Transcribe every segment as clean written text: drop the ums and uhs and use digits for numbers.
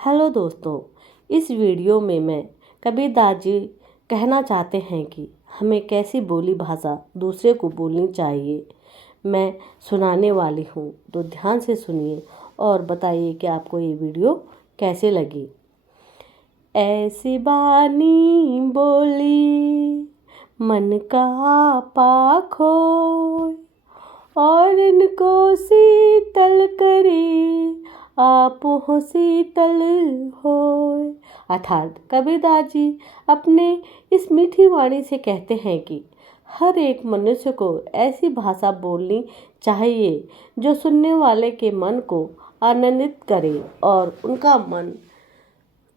Hello दोस्तों, इस video में मैं कबीरदास जी कहना चाहते हैं कि हमें कैसी बोली भाषा दूसरे को बोलनी चाहिए। मैं सुनाने वाली हूँ, तो ध्यान से सुनिए और बताइए कि आपको ये वीडियो कैसे लगी। ऐसी बानी बोली मन का पाखो और इनको शीतल करे आप हो शीतल होय। अर्थात कबीरदास जी अपने इस मीठी वाणी से कहते हैं कि हर एक मनुष्य को ऐसी भाषा बोलनी चाहिए जो सुनने वाले के मन को आनंदित करे और उनका मन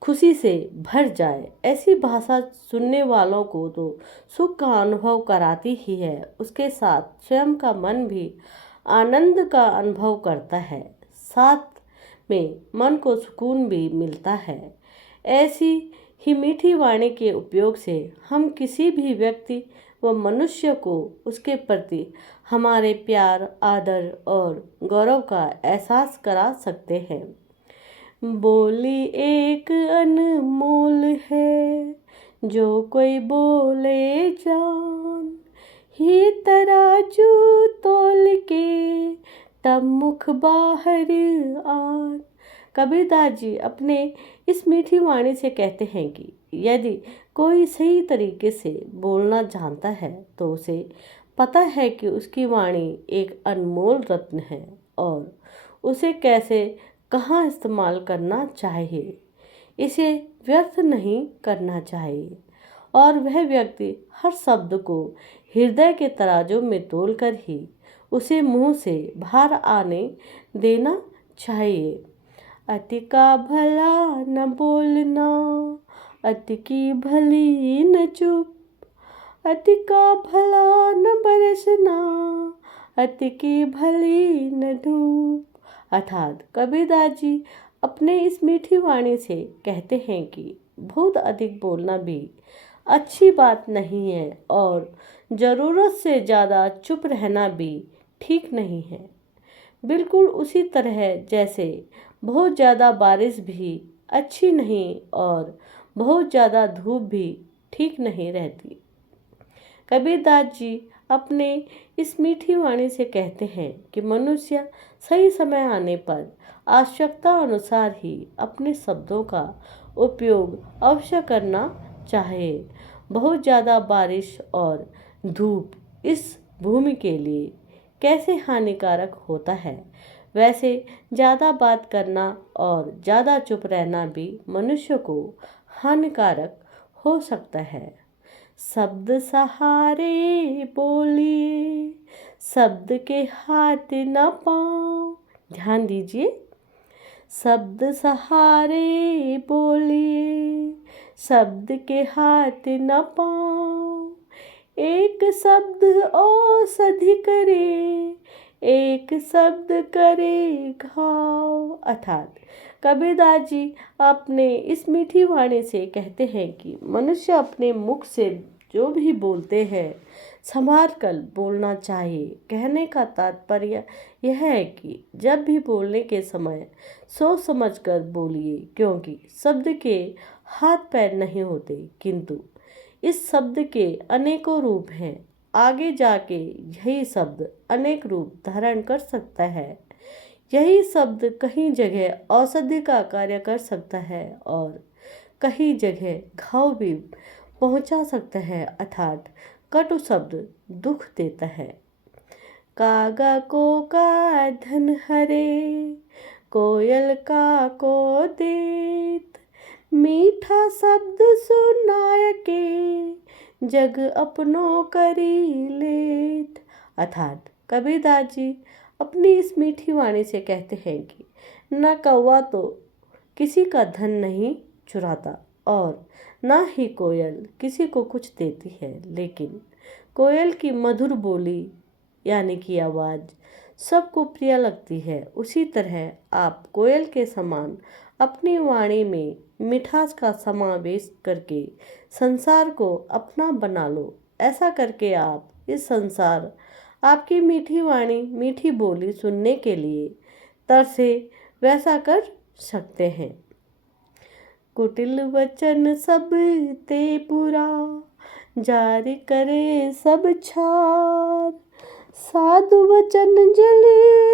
खुशी से भर जाए। ऐसी भाषा सुनने वालों को तो सुख का अनुभव कराती ही है, उसके साथ स्वयं का मन भी आनंद का अनुभव करता है, साथ में मन को सुकून भी मिलता है। ऐसी ही मीठी वाणी के उपयोग से हम किसी भी व्यक्ति व मनुष्य को उसके प्रति हमारे प्यार, आदर और गौरव का एहसास करा सकते हैं। बोली एक अनमोल है जो कोई बोले जान, ही तराजू तोल के तब मुख बाहर आन। कबीरदास जी अपने इस मीठी वाणी से कहते हैं कि यदि कोई सही तरीके से बोलना जानता है तो उसे पता है कि उसकी वाणी एक अनमोल रत्न है और उसे कैसे कहाँ इस्तेमाल करना चाहिए, इसे व्यर्थ नहीं करना चाहिए और वह व्यक्ति हर शब्द को हृदय के तराजू में तोलकर ही उसे मुंह से बाहर आने देना चाहिए। अति का भला न बोलना, अति की भली न चुप, अति का भला न बरसना, अति की भली न धूप। अर्थात कबीरदास जी अपने इस मीठी वाणी से कहते हैं कि बहुत अधिक बोलना भी अच्छी बात नहीं है और ज़रूरत से ज़्यादा चुप रहना भी ठीक नहीं है। बिल्कुल उसी तरह जैसे बहुत ज़्यादा बारिश भी अच्छी नहीं और बहुत ज़्यादा धूप भी ठीक नहीं रहती। कबीरदास जी अपने इस मीठी वाणी से कहते हैं कि मनुष्य सही समय आने पर आवश्यकता अनुसार ही अपने शब्दों का उपयोग अवश्य करना चाहिए। बहुत ज़्यादा बारिश और धूप इस भूमि के लिए कैसे हानिकारक होता है, वैसे ज़्यादा बात करना और ज़्यादा चुप रहना भी मनुष्य को हानिकारक हो सकता है। शब्द सहारे बोलिए, शब्द के हाथ न पाँव। ध्यान दीजिए, शब्द सहारे बोलिए, शब्द के हाथ न पाँव। एक शब्द औषधि करे, एक शब्द करे घाव। अर्थात कबीरदास जी अपने इस मीठी वाणी से कहते हैं कि मनुष्य अपने मुख से जो भी बोलते हैं संभाल कर बोलना चाहिए। कहने का तात्पर्य यह है कि जब भी बोलने के समय सोच समझ कर बोलिए, क्योंकि शब्द के हाथ पैर नहीं होते, किंतु इस शब्द के अनेकों रूप हैं। आगे जाके यही शब्द अनेक रूप धारण कर सकता है। यही शब्द कहीं जगह औषधि का कार्य कर सकता है और कहीं जगह घाव भी पहुंचा सकता है। अर्थात कटु शब्द दुख देता है। कागा को का धन हरे, कोयल का को देत, मीठा शब्द सुनाय के जग अपनों करी लेत। अर्थात कबीरदास जी अपनी इस मीठी वाणी से कहते हैं कि न कौवा तो किसी का धन नहीं चुराता और न ही कोयल किसी को कुछ देती है, लेकिन कोयल की मधुर बोली यानी कि आवाज़ सबको प्रिय लगती है। उसी तरह आप कोयल के समान अपनी वाणी में मिठास का समावेश करके संसार को अपना बना लो। ऐसा करके आप इस संसार आपकी मीठी वाणी, मीठी बोली सुनने के लिए तरसे, वैसा कर सकते हैं। कुटिल वचन सब ते बुरा, जारी करे सब छार। साधु वचन जल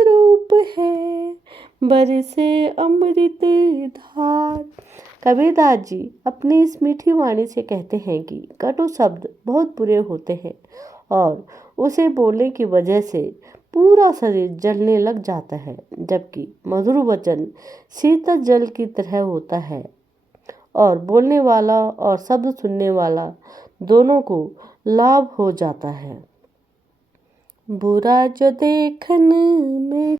रूप है, बरसे अमृत धार। कबीरदास जी अपनी इस मीठी वाणी से कहते हैं कि कटु शब्द बहुत बुरे होते हैं और उसे बोलने की वजह से पूरा शरीर जलने लग जाता है, जबकि मधुर वचन शीतल जल की तरह होता है और बोलने वाला और शब्द सुनने वाला दोनों को लाभ हो जाता है। बुरा जो देखन में